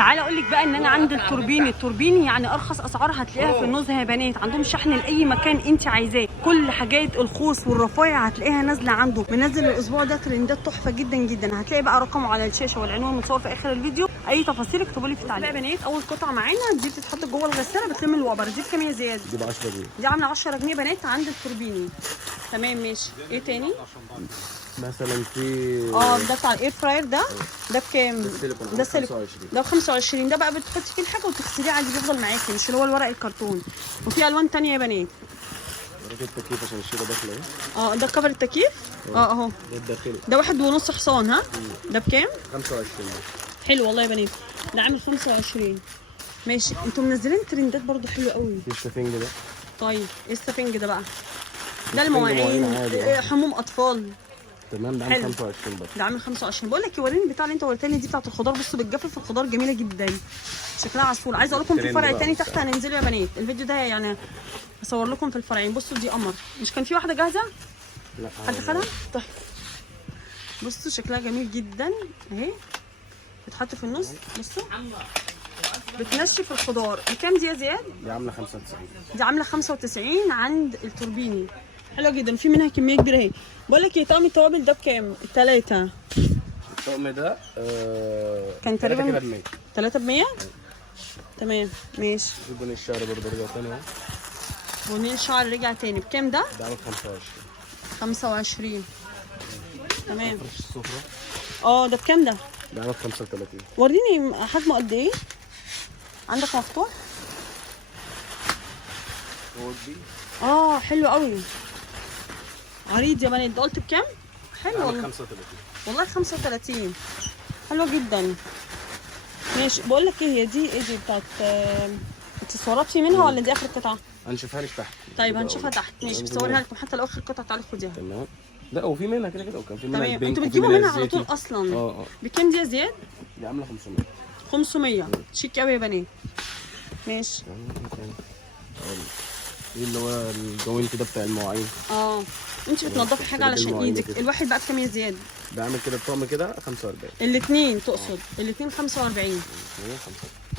تعالى اقول لك بقى ان انا عند التوربيني يعني ارخص اسعار هتلاقيها في النزهه يا بنات. عندهم شحن لاي مكان انت عايزاه، كل حاجات الخوص والرفايع هتلاقيها نازله عنده. منزل الاسبوع ده ترندات تحفه جدا جدا. هتلاقي بقى رقمه على الشاشه والعنوان متصور في اخر الفيديو. اي تفاصيل اكتبوا لي في التعليق. يا بنات اول قطعه معانا دي بتتحط جوه الغساله بتلم الوبر. دي بكام يا زياد؟ دي ب 10 جنيه. دي عامله 10 جنيه بنات عند التوربيني. تمام ماشي. ايه تاني؟ مثلا في ده بتاع الاير فراير ده بكام؟ ده سيليكون ده ب 25. ده بقى بتحطي فيه الحاجه وتغسليه عادي بيفضل معاكي، مش اللي هو الورق الكرتون. وفي الوان ثانيه يا بنات. ورقه التكييف عشان الشيله داخله اهي. ده كفر التكييف. اهو ده الداخلي. ده 1.5 حصان. ها ده بكام؟ 25. حلو والله يا بنات. ده عامل 25. ماشي. انتوا منزلين ترندات برضو حلوه قوي. في السفنج ده. طيب ايه السفنج ده بقى؟ ده المواعين حموم اطفال. تمام. ده عامل 25 بس. ده عامل 25. بقول لك وريني البتاع اللي انت وريتني دي بتاعت الخضار. بصوا بتجفف الخضار جميله جدا، شكلها عسول. عايزه اقول لكم في فرع تاني تحت هننزله يا بنات. الفيديو ده يعني هصور لكم في الفرعين. بصوا دي قمر. مش كان في واحده جاهزه؟ لا حد خدها؟ طيب بصوا شكلها جميل جدا اهي. بتحط في النص. بصوا بتنشف الخضار. بكام دي يا زياد؟ دي عامله 95. دي عامله 95 عند التوربيني. حلوه جدا. في منها كميه كبيره اهي. بقول لك ايه، طقم التوابل ده بكام؟ الثلاثه. الطقم ده كان تقريبا كده ب 100. 3 ب 100. تمام ماشي. في بني الشعر برضه رجع تاني اهو. بني الشعر رجع تاني. بكام ده؟ ده عامل 25. 25. تمام. فرش السفره. ده بكام ده؟ ده عامل 35. وريني حجمه قد ايه؟ عندك مفتوح؟ هو دي. حلو قوي. عريض يا بنات. ده قلت بكام؟ حلو والله. 35. والله 35. حلوه جدا. ماشي. بقول لك ايه، هي دي ايه دي بتاعت انت صورتي منها ولا دي اخر قطعه؟ هنشوفها لك تحت. طيب هنشوفها تحت. ماشي بصورها لكم حتى لو اخر قطعه. تعالوا خديها. تمام. لا وفي منها كده وكان في منها تمام. انتوا بتجيبوا منها على طول اصلا؟ بكام دي يا زياد؟ دي عامله 500. 500. شيك قوي يا بنات. ماشي. ايه اللي هو الجوينت ده بتاع المواعين. انت بتنضفي حاجه علشان ايدك. الواحد بقى بكام يا زياد؟ ده عامل كده الطقم كده 45. الاثنين تقصد؟ الاثنين 45.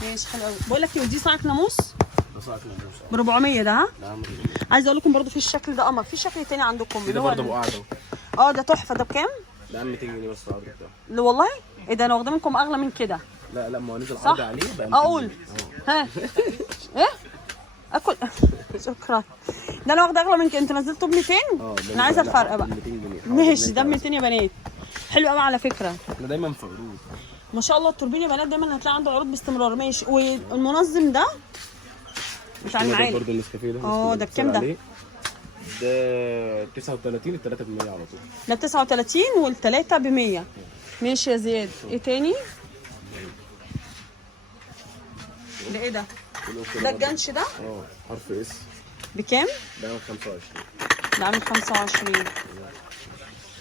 ماشي حلو قوي. بقول لك ايه، ودي صاعق ناموس؟ ده صاعق ناموس ب 400 ده. ها؟ نعم. عايزه اقول لكم برده في الشكل ده قمر. في شكل تاني عندكم ده برده ابو قاعده اهو. ده تحفه. ده بكام؟ ده عامل 200 جنيه بس العرض بتاعه. لا والله. ايه ده، انا واخده منكم اغلى من كده. لا ما هو نزل عرض عليه بقى. اقول ها ايه اكل شكرا. ده انا واخده اغلى من كده. انت نزلته ب 200. انا عايزه الفرق بقى. 200 جنيه. ماشي. ده 200 يا بنات. حلو قوي على فكره. احنا دايما في عروض ما شاء الله. التوربين يا بنات دايما هتلاقي عنده عروض باستمرار. ماشي. والمنظم ده بتاع المعالق برضه النسكافيه ده. ده بكام ده؟ ده 39. الثلاثه ب 100 على طول. ده 39 والثلاثه ب 100. ماشي يا زياد. ايه تاني؟ ده ايه ده؟ ده الجنش ده؟ حرف اس. بكام؟ ده عامل 25. ده عامل 25.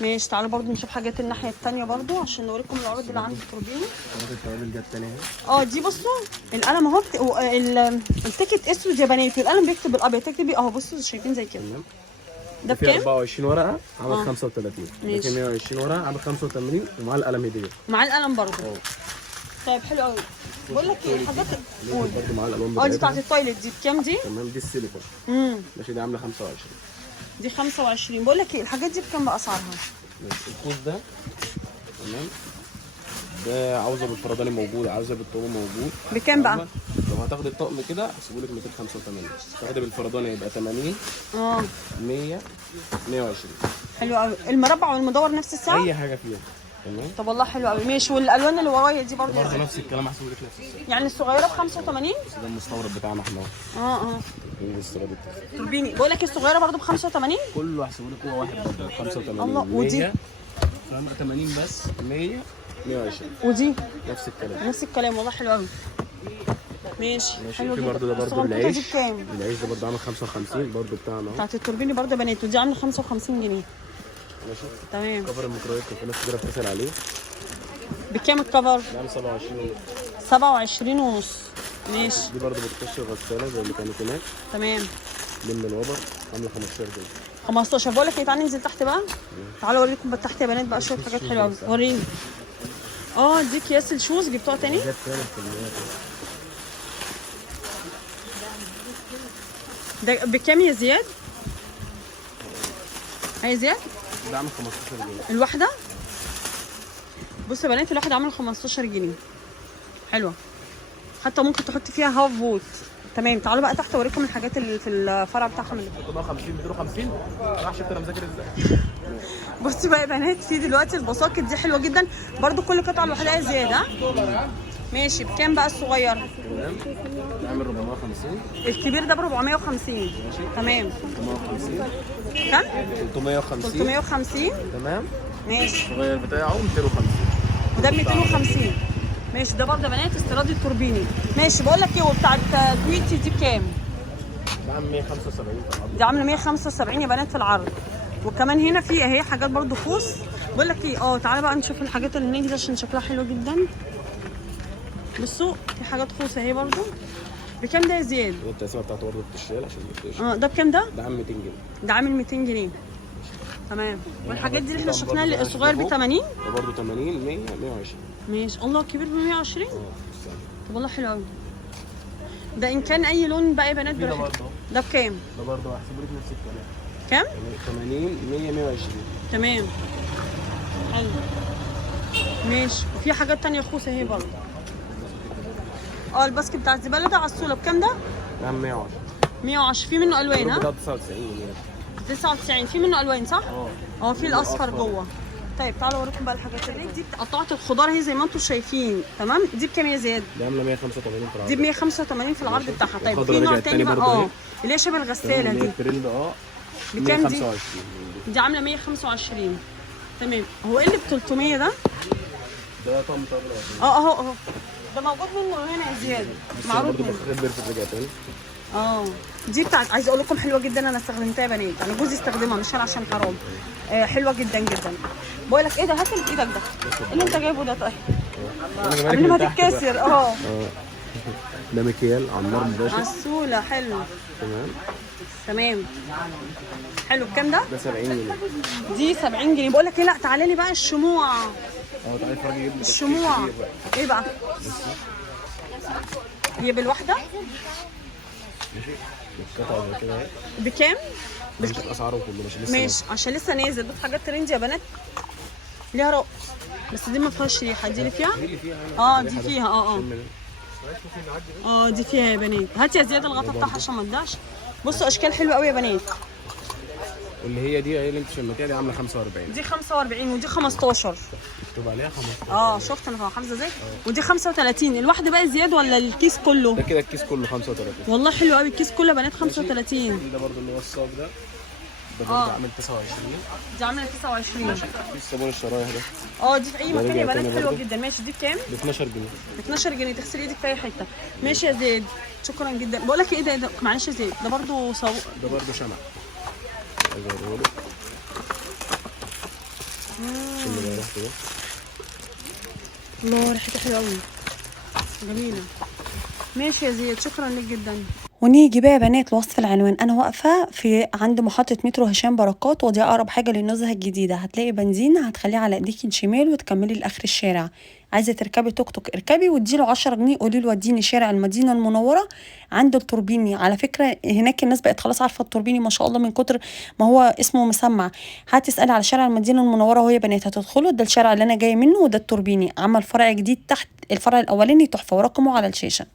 ماشي. تعالوا برضو نشوف حاجات الناحيه الثانيه برضو عشان نوريكم العروض اللي عند التوربيني. التوابل جت تاني اهي. دي بصوا القلم اهو. التيكت اسود يا بنات والقلم بيكتب بالابيض. تكتبي اهو. بصوا شايفين زي كده. ده بكام؟ 24 ورقه عامل 35. ماشي. في 120 ورقه عامل 85 ومعاه القلم هديه. مع القلم برضو. طيب حلو قوي. بقول لك ايه الحاجات برضه معاه الالوان دي بتاعت التويلت. دي بكام دي؟ تمام. دي السيليكون. ماشي. دي عامله 25. دي 25. بقول لك ايه الحاجات دي بكام باسعارها؟ الخوص ده تمام. ده عاوزه بالفرداني موجود، عاوزه بالطوبه موجود. بكام بقى؟ لو هتاخدي الطقم كده هحسبه لك 285. تاخدي بالفرداني يبقى 80. 100 120. حلو قوي. المربع والمدور نفس السعر؟ اي حاجه فيهم. تمام. طب والله حلو قوي. ماشي. والالوان اللي ورايا دي برضه نفس الكلام هحسبه لك نفس السعر. يعني الصغيره ب 85؟ بس ده المستورد بتاعنا احنا. الاستيراد توربيني. بقول لك الصغيره برضه ب 85؟ كله هحسبه لك هو واحد برضه 85. الله. ودي 80 بس 100 120. ودي نفس الكلام. نفس الكلام. والله حلو قوي. ماشي. حلو في جدا. برضه ده برضه العيش. دي بكام؟ العيش ده برضه عامل 55 برضه بتاعنا اهو. بتاعت التوربيني برضه بنات. ودي عامله 55 جنيه. ماشي. تمام. كفر الميكرويف في ناس كتير بتسال عليه. بكام الكفر؟ ده عامل 27. 27 ونص. ماشي. دي برضه بتخش الغساله زي اللي كانت هناك. تمام. من الوبر عامله 15 جنيه. 15. بقول لك ايه، تعالى ننزل تحت بقى. تعالوا اوريكم تحت يا بنات بقى شويه حاجات حلوه قوي. وريني. دي اكياس الشوز جبتوها تاني. جت تاني الكميات. ده بكام يا زياد؟ هي زياد ده عامل 15 جنيه الواحده. بصوا يا بنات الواحده عامله 15 جنيه، حلوه، حتى ممكن تحط فيها هاف فوت. تمام. تعالوا بقى تحت اوريكم الحاجات اللي في الفرع بتاعهم اللي 350 250. راح شفت انا مذاكر ازاي. بصوا بقى يا بنات، في دلوقتي البساكت دي حلوه جدا برضو، كل قطعه لوحدها زياده. ماشي. بكام بقى الصغير؟ تمام. عامل 450. الكبير ده ب 450. تمام. 350. كام؟ 350. 350. تمام. ماشي. الصغير بتاعه 250. وده ب 250. ماشي. ده برضه يا بنات استيراد التوربيني. ماشي. بقول لك ايه، وبتاعت كويتي دي بكام؟ ده عامل 175 في العرض. دي عامله 175 يا بنات في العرض. وكمان هنا في اهي حاجات برضه خوص. بقول لك ايه، تعالى بقى نشوف الحاجات اللي هناك دي عشان شكلها حلو جدا. بصوا في حاجات خوص اهي برضه. بكام ده يا زياد؟ التقسيمه بتاعته برضه بتشتغل عشان ما ده بكام ده؟ ده عامل 200 جنيه. ده عامل 200 جنيه. تمام. والحاجات دي اللي احنا شفناها الصغير ب 80. ده برضه 80 100 120. ماشي. الله الكبير ب 120. طب والله حلو قوي. ده ان كان اي لون بقى يا بنات ده براحتك. برضه ده بكام؟ ده برضه هحسبه لك نفس الكلام. كام؟ 80 100 120. تمام. حلو. ماشي. وفي حاجات تانية خوصة اهي برضه. الباسكت بتاع الزبالة ده عسولة بكام ده؟ ده عامل 110. 110. في منه الوان ده ها؟ 99 جنيه. 99. في منه الوان صح؟ في الاصفر الأصفر. جوه. طيب تعالوا اوريكم بقى الحاجات اللي دي. قطعة الخضار اهي زي ما انتم شايفين. تمام. دي بكام يا زياد؟ ده عامله 185 في العرض. دي ب 185 في العرض بتاعها. طيب الخضرا في نوع رجعت تاني تاني بقى برضه اهي. اللي هي شبه الغسالة دي. الترند بكام دي؟ 125. دي عاملة 125. تمام. هو ايه اللي ب 300 ده؟ ده طقم طابلة. اهو ده موجود منه هنا يا زياد. معروف برضه منه. بخير بيرفكت رجع تاني. دي بتاعت، عايزه اقول لكم حلوه جدا، انا استخدمتها يا بنات، انا جوزي استخدمها مش انا عشان حرام. حلوه جدا جدا. بقول لك ايه ده، هات اللي بايدك ده. إيه اللي انت جايبه ده؟ طيب قبل ما تتكسر. ده مكيال على النار مباشر. عسوله. حلو. تمام. حلو. بكام ده؟ ده 70 جنيه. دي 70 جنيه. بقول لك ايه، لا تعالى لي بقى الشموع. تعالى اتفرج يجيب لك الشموع ايه بقى؟ هي بالواحده؟ ماشي. القطعه زي كده اهي. بكام؟ مش اسعارهم كله مش لسه. ماشي عشان لسه نازل. بس حاجات ترندي يا بنات ليها رق، بس دي ما فيهاش ريحه. دي اللي فيها؟ دي اللي فيها. دي فيها. دي فيها يا بنات. هات يا زياد الغطا بتاعها عشان ما تضيعش. بصوا اشكال حلوه قوي يا بنات. واللي هي دي اللي انت شمتيها دي عامله 45. دي 45 ودي 15. مكتوب عليها 15. شفت انا حافظه ازاي. ودي 35. الواحده بقى زياد ولا الكيس كله؟ ده كده الكيس كله 35. والله حلو قوي الكيس كله يا بنات 35. ده برضه اللي هو الصاج ده برضه عامل 29. دي عامله 29. في الصابون الشرايح ده. دي في اي مكان يا بنات حلوه جدا. ماشي. دي بكام؟ ب 12 جنيه. ب 12 جنيه تغسلي ايدك في اي حته. ماشي يا زياد شكرا جدا. بقول لك ايه ده معلش يا زياد، ده برضه ده برضه شمع. الله ريحتها حلوه قوي جميله. ماشي يا زياد شكرا لك جدا. ونيجي بقى يا بنات لوصف العنوان. انا واقفه في عند محطه مترو هشام بركات، ودي اقرب حاجه للنزهه الجديده. هتلاقي بنزين هتخليه على ايديكي الشمال وتكملي لاخر الشارع. عايزه تركبي توك توك اركبي واديله 10 جنيه قولي له وديني شارع المدينه المنوره عند التوربيني. على فكره هناك الناس بقت خلاص عارفه التوربيني ما شاء الله من كتر ما هو اسمه مسمع. هتسالي على شارع المدينه المنوره وهي بنات هتدخلوا. ده الشارع اللي انا جايه منه وده التوربيني. عمل فرع جديد تحت الفرع الاولاني تحفه ورقمه على الشاشه.